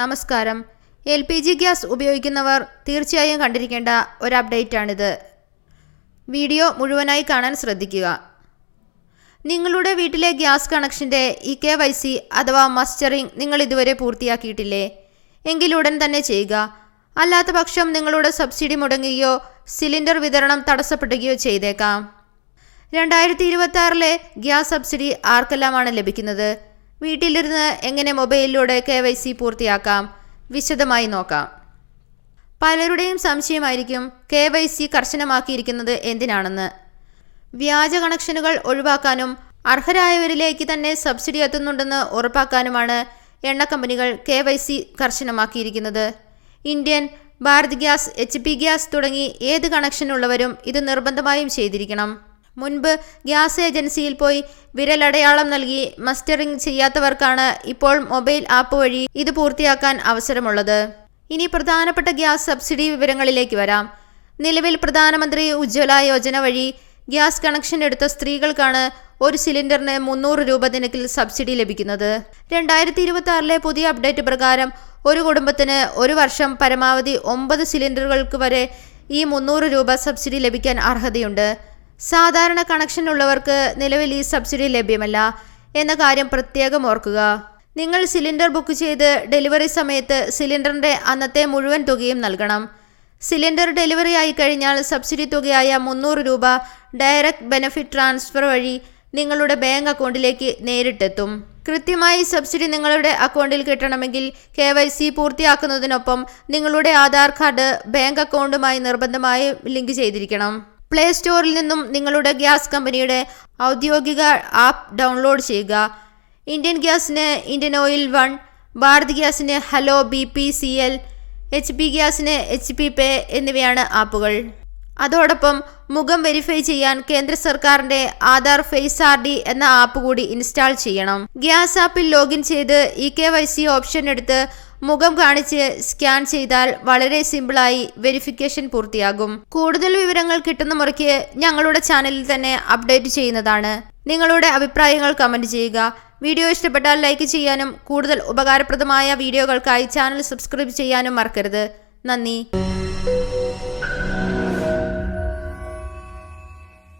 നമസ്കാരം. LPG gas ഉപയോഗിക്കുന്നവർ തീർച്ചയായും കണ്ടിരിക്കേണ്ട ഒരു അപ്ഡേറ്റാണിത്. വീഡിയോ മുഴുവനായി കാണാൻ ശ്രദ്ധിക്കുക. നിങ്ങളുടെ വീട്ടിലെ ഗ്യാസ് കണക്ഷൻ്റെ KYC അഥവാ മസ്റ്ററിംഗ് നിങ്ങൾ ഇതുവരെ പൂർത്തിയാക്കിയിട്ടില്ലേ? എങ്കിൽ ഉടൻ തന്നെ ചെയ്യുക. അല്ലാത്ത പക്ഷം നിങ്ങളുടെ സബ്സിഡി മുടങ്ങുകയോ സിലിണ്ടർ വിതരണം തടസ്സപ്പെടുകയോ ചെയ്തേക്കാം. 2026 ഗ്യാസ് സബ്സിഡി ആർക്കെല്ലാമാണ് ലഭിക്കുന്നത്? വീട്ടിലിരുന്ന് എങ്ങനെ മൊബൈലിലൂടെ KYC പൂർത്തിയാക്കാം? വിശദമായി നോക്കാം. പലരുടെയും സംശയമായിരിക്കും KYC കർശനമാക്കിയിരിക്കുന്നത് എന്തിനാണെന്ന്. വ്യാജ കണക്ഷനുകൾ ഒഴിവാക്കാനും അർഹരായവരിലേക്ക് തന്നെ സബ്സിഡി എത്തുന്നുണ്ടെന്ന് ഉറപ്പാക്കാനുമാണ് എണ്ണ കമ്പനികൾ KYC കർശനമാക്കിയിരിക്കുന്നത്. Indian, Bharat gas, HP gas തുടങ്ങി ഏത് കണക്ഷനുള്ളവരും ഇത് നിർബന്ധമായും ചെയ്തിരിക്കണം. മുൻപ് ഗ്യാസ് ഏജൻസിയിൽ പോയി വിരലടയാളം നൽകി മസ്റ്ററിംഗ് ചെയ്യാത്തവർക്കാണ് ഇപ്പോൾ മൊബൈൽ ആപ്പ് വഴി ഇത് പൂർത്തിയാക്കാൻ അവസരമുള്ളത്. ഇനി പ്രധാനപ്പെട്ട ഗ്യാസ് സബ്സിഡി വിവരങ്ങളിലേക്ക് വരാം. നിലവിൽ പ്രധാനമന്ത്രി ഉജ്ജ്വല യോജന വഴി ഗ്യാസ് കണക്ഷൻ എടുത്ത സ്ത്രീകൾക്കാണ് ഒരു സിലിണ്ടറിന് 300 രൂപ നിരക്കിൽ സബ്സിഡി ലഭിക്കുന്നത്. 2026 പുതിയ അപ്ഡേറ്റ് പ്രകാരം ഒരു കുടുംബത്തിന് ഒരു വർഷം പരമാവധി 9 സിലിണ്ടറുകൾക്ക് വരെ ഈ 300 രൂപ സബ്സിഡി ലഭിക്കാൻ അർഹതയുണ്ട്. സാധാരണ കണക്ഷൻ ഉള്ളവർക്ക് നിലവിൽ ഈ സബ്സിഡി ലഭ്യമല്ല എന്ന കാര്യം പ്രത്യേകം ഓർക്കുക. നിങ്ങൾ സിലിണ്ടർ ബുക്ക് ചെയ്ത് ഡെലിവറി സമയത്ത് സിലിണ്ടറിൻ്റെ അന്നത്തെ മുഴുവൻ തുകയും നൽകണം. സിലിണ്ടർ ഡെലിവറി ആയി കഴിഞ്ഞാൽ സബ്സിഡി തുകയായ 300 രൂപ ഡയറക്റ്റ് ബെനിഫിറ്റ് ട്രാൻസ്ഫർ വഴി നിങ്ങളുടെ ബാങ്ക് അക്കൗണ്ടിലേക്ക് നേരിട്ടെത്തും. കൃത്യമായി സബ്സിഡി നിങ്ങളുടെ അക്കൗണ്ടിൽ കിട്ടണമെങ്കിൽ KYC പൂർത്തിയാക്കുന്നതിനൊപ്പം നിങ്ങളുടെ ആധാർ കാർഡ് ബാങ്ക് അക്കൗണ്ടുമായി നിർബന്ധമായും ലിങ്ക് ചെയ്തിരിക്കണം. പ്ലേ സ്റ്റോറിൽ നിന്നും നിങ്ങളുടെ ഗ്യാസ് കമ്പനിയുടെ ഔദ്യോഗിക ആപ്പ് ഡൗൺലോഡ് ചെയ്യുക. ഇന്ത്യൻ ഗ്യാസിന് ഇന്ത്യൻ ഓയിൽ 1, ഭാരത് ഗ്യാസിന് ഹലോ BPCL, HP ഗ്യാസിന് HP പേ എന്നിവയാണ് ആപ്പുകൾ. അതോടൊപ്പം മുഖം വെരിഫൈ ചെയ്യാൻ കേന്ദ്ര സർക്കാരിൻ്റെ ആധാർ ഫേസ് ID എന്ന ആപ്പ് കൂടി ഇൻസ്റ്റാൾ ചെയ്യണം. ഗ്യാസ് ആപ്പിൽ ലോഗിൻ ചെയ്ത് KYC ഓപ്ഷൻ എടുത്ത് മുഖം കാണിച്ച് സ്കാൻ ചെയ്താൽ വളരെ സിമ്പിളായി വെരിഫിക്കേഷൻ പൂർത്തിയാകും. കൂടുതൽ വിവരങ്ങൾ കിട്ടുന്ന മുറയ്ക്ക് ഞങ്ങളുടെ ചാനലിൽ തന്നെ അപ്ഡേറ്റ് ചെയ്യുന്നതാണ്. നിങ്ങളുടെ അഭിപ്രായങ്ങൾ കമൻറ്റ് ചെയ്യുക. വീഡിയോ ഇഷ്ടപ്പെട്ടാൽ ലൈക്ക് ചെയ്യാനും കൂടുതൽ ഉപകാരപ്രദമായ വീഡിയോകൾക്കായി ചാനൽ സബ്സ്ക്രൈബ് ചെയ്യാനും മറക്കരുത്. നന്ദി.